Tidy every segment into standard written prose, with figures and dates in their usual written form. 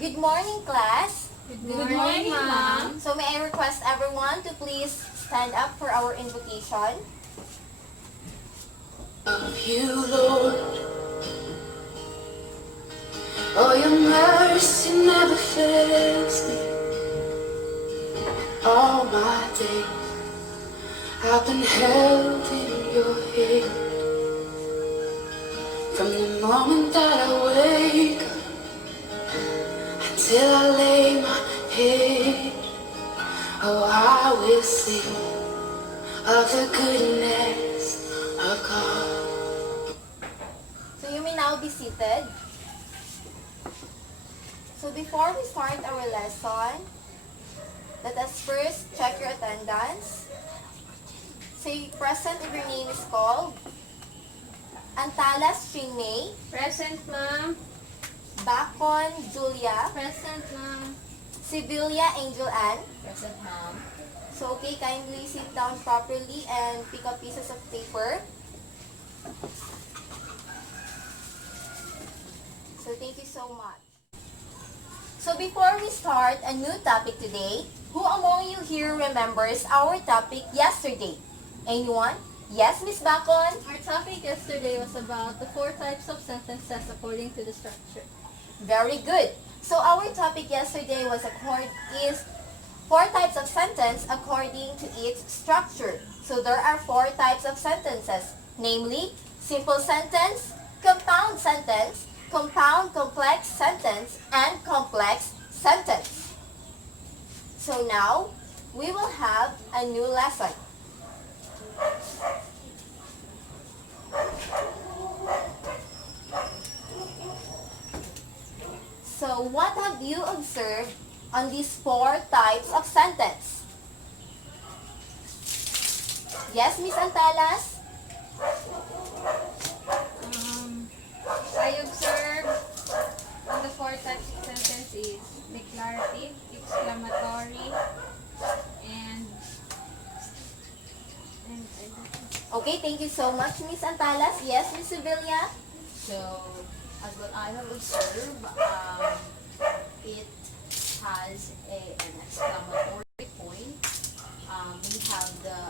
Good morning, class. Good morning, ma'am. So may I request everyone to please stand up for our invocation. Of you, Lord, oh, your mercy never fails me. All my days I've been held in your hand. From the moment that I wake up till I lay my head, oh, I will sing of the goodness of God. So you may now be seated. So before we start our lesson, let us first check your attendance. Say present if your name is called. Antalas Chinmay, Present, ma'am. Bacon Julia, Present, ma'am. Sibilia Angel Ann. Present, ma'am. So okay, kindly sit down properly and pick up pieces of paper. So thank you so much. So before we start a new topic today, who among you here remembers our topic yesterday? Anyone? Yes, Miss Bacon? Our topic yesterday was about the 4 types of sentences according to the structure. Very good. So our topic yesterday is 4 types of sentence according to its structure. So there are 4 types of sentences, namely simple sentence, compound sentence, compound complex sentence, and complex sentence. So now, we will have a new lesson. So what have you observed on these 4 types of sentence? Yes, Miss Antalas? I observed on the 4 types of sentence is declarative, exclamatory, and Okay, thank you so much, Miss Antalas. Yes, Miss Sibilia? So, as what I have observed, it has an exclamatory point. We have the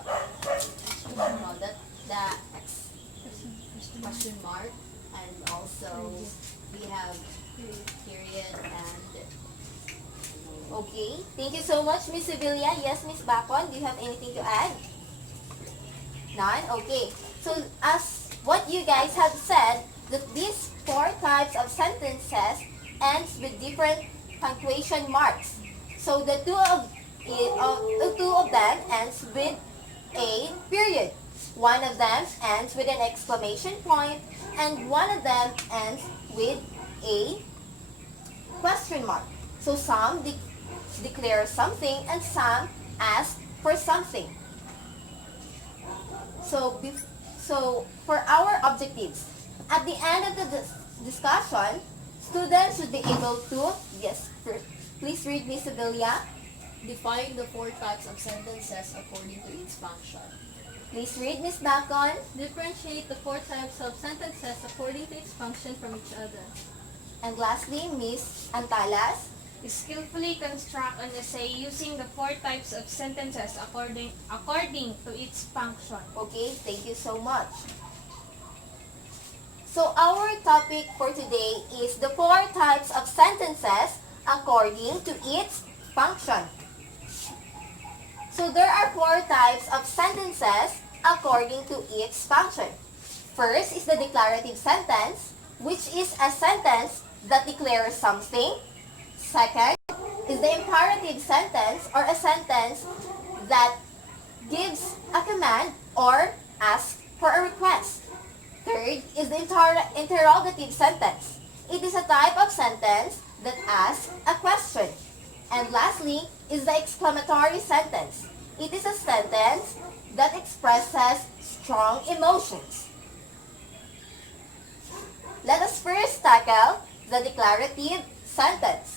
question mark, and also we have period and Okay, thank you so much, Miss Sibilia. Yes, Miss Bacon, do you have anything to add? None? Okay. So, as what you guys have said, that these 4 types of sentences ends with different punctuation marks. So, the two of them ends with a period. One of them ends with an exclamation point, and one of them ends with a question mark. So, some declare something and some ask for something. So for our objectives, at the end of the discussion, students should be able to, yes, please read Miss Sibilia. define the 4 types of sentences according to its function. Please read Miss Bacon. differentiate the 4 types of sentences according to its function from each other. And lastly, Miss Antalas. Skillfully construct an essay using the 4 types of sentences according to its function. Okay, thank you so much. So our topic for today is the 4 types of sentences according to its function. So there are 4 types of sentences according to its function. First is the declarative sentence, which is a sentence that declares something. Second is the imperative sentence, or a sentence that gives a command or asks for a request. Third is the interrogative sentence. It is a type of sentence that asks a question. And lastly is the exclamatory sentence. It is a sentence that expresses strong emotions. Let us first tackle the declarative sentence.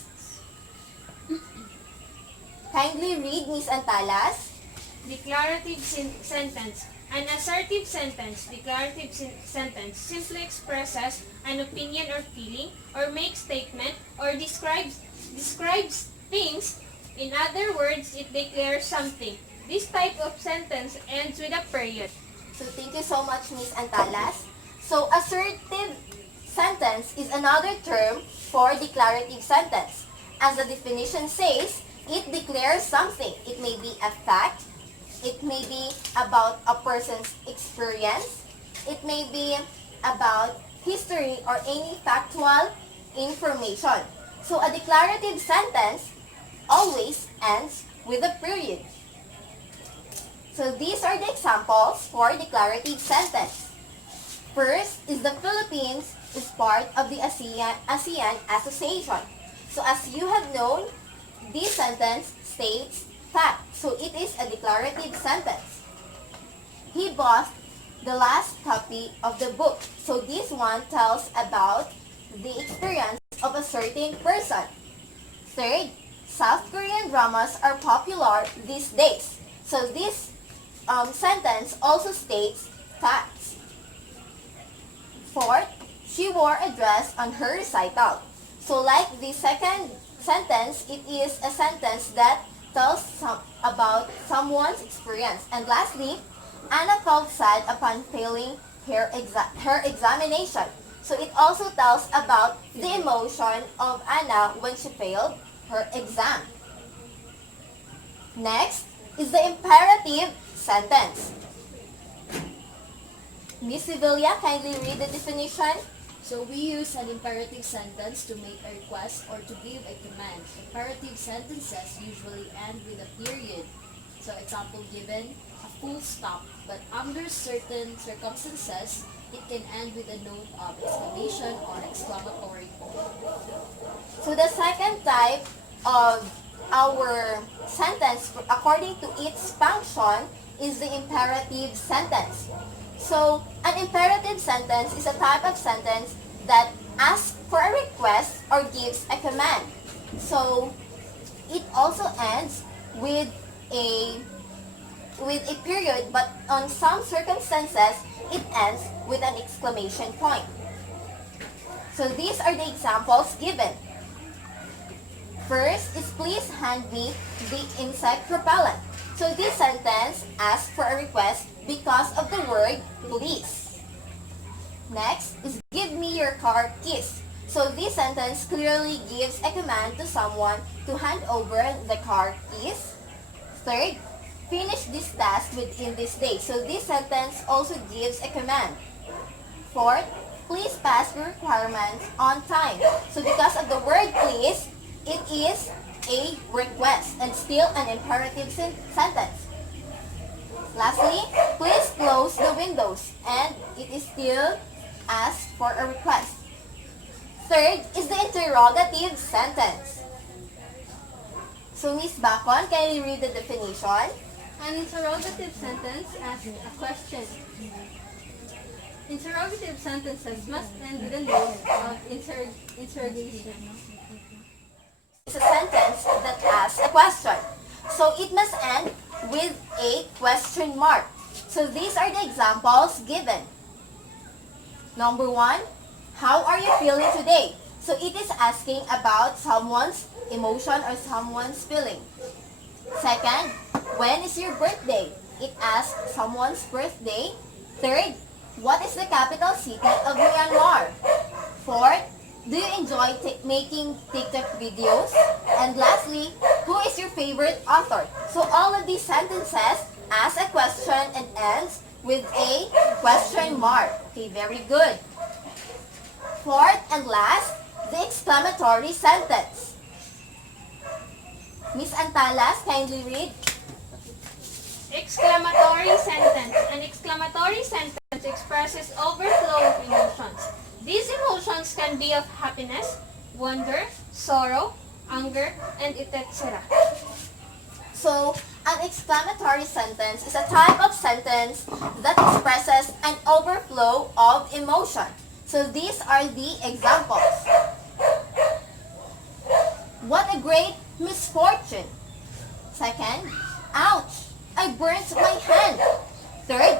Kindly read Miss Antalas. Declarative sentence. An assertive sentence, declarative sentence, simply expresses an opinion or feeling, or makes statement, or describes describes things. In other words, it declares something. This type of sentence ends with a period. So thank you so much, Miss Antalas. So assertive sentence is another term for declarative sentence. As the definition says, it declares something. It may be a fact. It may be about a person's experience. It may be about history or any factual information. So a declarative sentence always ends with a period. So these are the examples for declarative sentence. First is the Philippines is part of the ASEAN Association. So as you have known, this sentence states fact. So it is a declarative sentence. He bought the last copy of the book. So this one tells about the experience of a certain person. Third, South Korean dramas are popular these days. So this sentence also states facts. Fourth, she wore a dress on her recital. So like the second sentence, it is a sentence that tells about someone's experience. And lastly, Anna felt sad upon failing her examination. So it also tells about the emotion of Anna when she failed her exam. Next is the imperative sentence. Miss Sevilla, kindly read the definition. So we use an imperative sentence to make a request or to give a command. Imperative sentences usually end with a period. So example given, a full stop. But under certain circumstances, it can end with a note of exclamation or exclamatory point. So the second type of our sentence according to its function is the imperative sentence. So an imperative sentence is a type of sentence that asks for a request or gives a command. So it also ends with a period, but on some circumstances it ends with an exclamation point. So these are the examples given. First is please hand me the insect repellent. So this sentence asks for a request because of the word please. Next is give me your car keys. So this sentence clearly gives a command to someone to hand over the car keys. Third, finish this task within this day. So this sentence also gives a command. Fourth, please pass your requirements on time. So because of the word please, it is a request and still an imperative sentence. Lastly, please close the windows, and it is still asked for a request. Third is the interrogative sentence. So Miss Bacon, can you read the definition? An interrogative sentence asks a question. Interrogative sentences must end with a note of interrogation. It's a sentence that asks a question. So it must end with a question mark. So these are the examples given. Number 1, how are you feeling today? So it is asking about someone's emotion or someone's feeling. Second, when is your birthday? It asks someone's birthday. Third, what is the capital city of Myanmar? Fourth, do you enjoy making TikTok videos? And lastly, who is your favorite author? So all of these sentences ask a question and ends with a question mark. Okay, very good. Fourth and last, the exclamatory sentence. Miss Antalas, kindly read. Exclamatory sentence. An exclamatory sentence expresses overflow of emotions. These emotions can be of happiness, wonder, sorrow, anger, and etc. So, an exclamatory sentence is a type of sentence that expresses an overflow of emotion. So, these are the examples. What a great misfortune. Second, ouch, I burnt my hand. Third,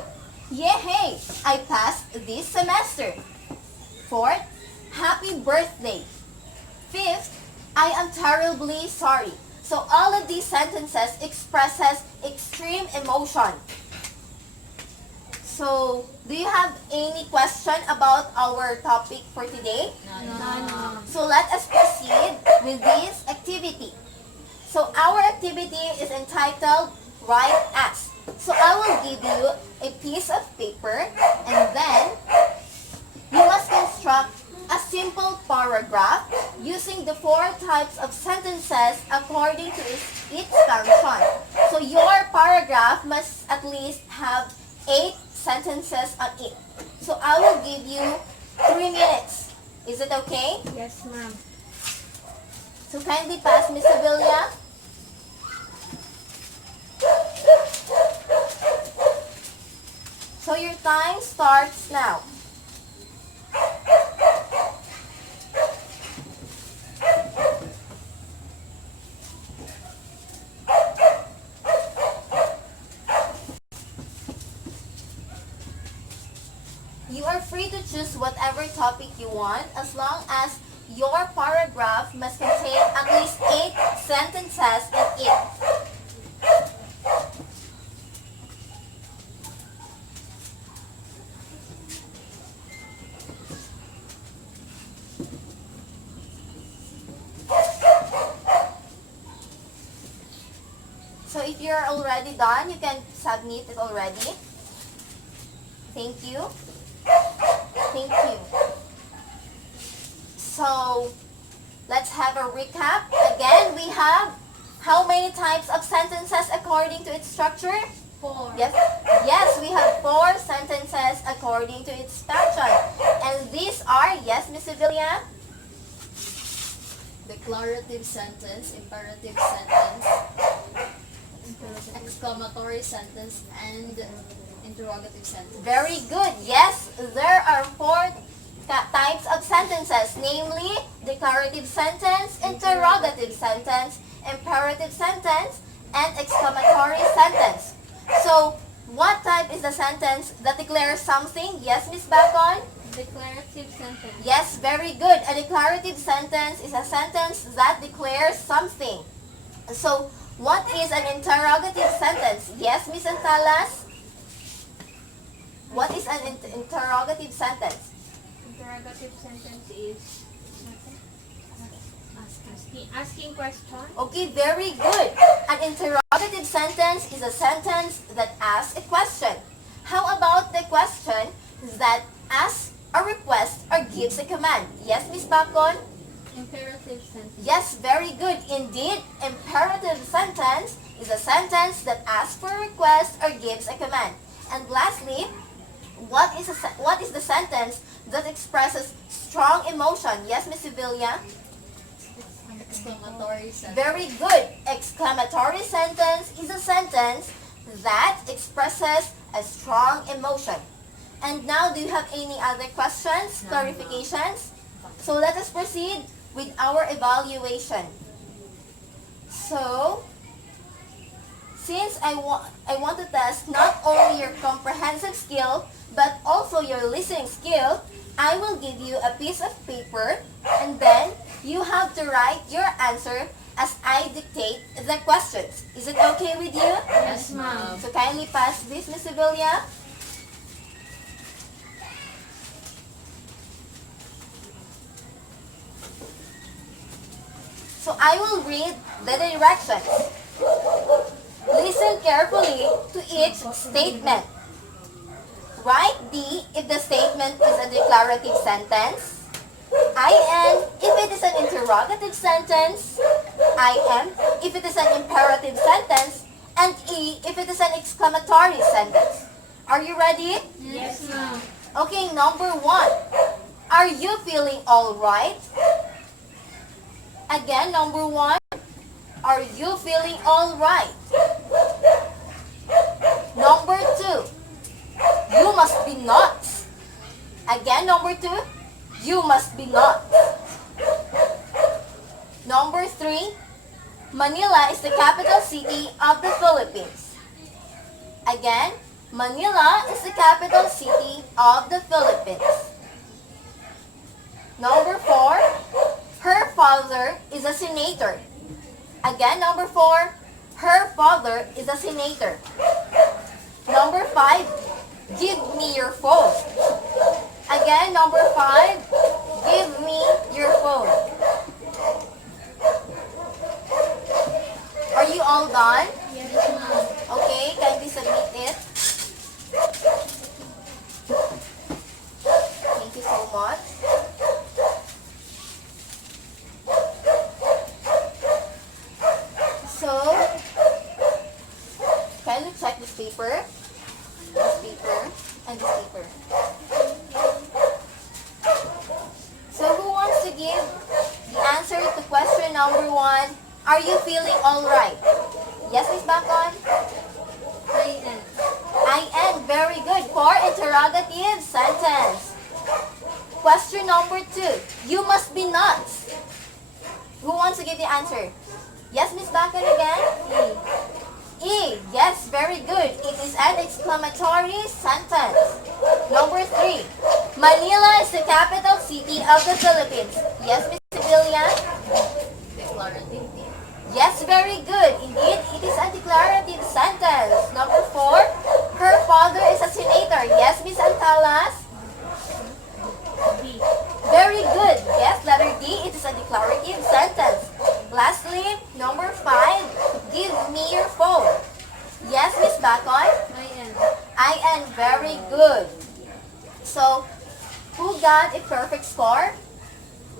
yay, I passed this semester. Fourth, happy birthday. Fifth, I am terribly sorry. So all of these sentences expresses extreme emotion. So, do you have any question about our topic for today? No. So let us proceed with this activity. So our activity is entitled Write As. So I will give you a piece of paper and then you must construct a simple paragraph using the 4 types of sentences according to its function. So your paragraph must at least have 8 sentences on it. So I will give you 3 minutes. Is it okay? Yes, ma'am. So kindly pass, Miss Sevilla. So your time starts now. You are free to choose whatever topic you want as long as your paragraph must contain at least 8 sentences in it. So if you're already done, you can submit it already. Thank you. Thank you. So, let's have a recap. Again, we have how many types of sentences according to its structure? 4. Yes, yes, we have 4 sentences according to its function. And these are, yes, Miss Sevilla? Declarative sentence, imperative sentence, exclamatory sentence, and interrogative sentence. Very good. Yes, there are 4 types of sentences, namely declarative sentence, interrogative sentence, imperative sentence, and exclamatory sentence. So, what type is the sentence that declares something? Yes, Miss Bacon? Declarative sentence. Yes, very good. A declarative sentence is a sentence that declares something. So, what is an interrogative sentence? Yes, Miss Antalas? What is an interrogative sentence? Interrogative sentence is asking question. Okay, very good. An interrogative sentence is a sentence that asks a question. How about the question that asks a request or gives a command? Yes, Miss Bacon? Imperative sentence. Yes, very good. Indeed, imperative sentence is a sentence that asks for a request or gives a command. And lastly, what is the sentence that expresses strong emotion? Yes, Miss Sevilla? Exclamatory sentence. Very good. Exclamatory sentence is a sentence that expresses a strong emotion. And now, do you have any other questions, clarifications? So let us proceed with our evaluation. So, since I want to test not only your comprehensive skill, but also your listening skill, I will give you a piece of paper and then you have to write your answer as I dictate the questions. Is it okay with you? Yes, ma'am. So kindly pass this, Miss Sevilla. So I will read the directions. Listen carefully to each statement. Write D if the statement is a declarative sentence. IN if it is an interrogative sentence. IM if it is an imperative sentence. And E if it is an exclamatory sentence. Are you ready? Yes, ma'am. Okay, number 1. Are you feeling alright? Again, number 1. Are you feeling alright? Number 2. You must be nuts. Again, number 2. You must be nuts. Number 3. Manila is the capital city of the Philippines. Again, Manila is the capital city of the Philippines. Number 4. her father is a senator. Again, number 4, her father is a senator. Number 5, give me your phone. Again, number 5, give me your phone. Are you all done? Yes, ma'am. Okay, kindly submit it. Thank you so much. So, kindly check this paper, and this paper. So, who wants to give the answer to question number 1? Are you feeling all right? Yes, Miss Bacon? I am. I am. Very good. For interrogative sentence. Question number 2. You must be nuts. Who wants to give the answer? Yes, Miss Bacon again? E. Yes, very good. It is an exclamatory sentence. Number 3. Manila is the capital city of the Philippines. Yes, Miss Sibilia? Declarative. Yes, very good. Indeed, it is a declarative sentence. Number 4. Her father is a senator. Yes, Miss Antalas? B. Very good. Yes, letter D. It is a declarative sentence. Lastly, number 5. Give me your phone. Yes, Miss Bacon? I am. I am. Very good. So, who got a perfect score?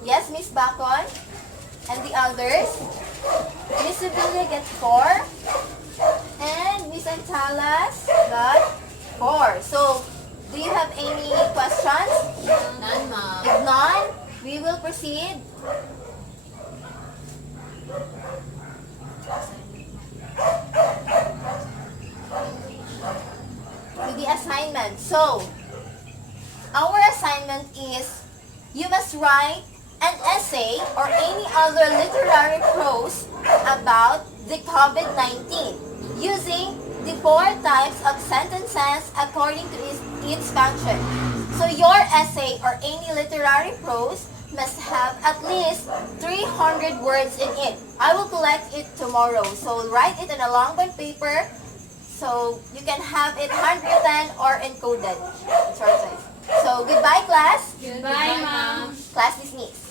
Yes, Miss Bacon? And the others? Miss Sevilla gets 4. And Miss Antalas got 4. So, do you have any questions? None, ma'am. If none, we will proceed. With the assignment. So, our assignment is you must write an essay or any other literary prose about the COVID-19 using the 4 types of sentences according to its function. So your essay or any literary prose must have at least 300 words in it. I will collect it tomorrow. So write it in a long bond paper so you can have it handwritten or encoded in short size. So goodbye class. Goodbye, ma'am. Class dismissed.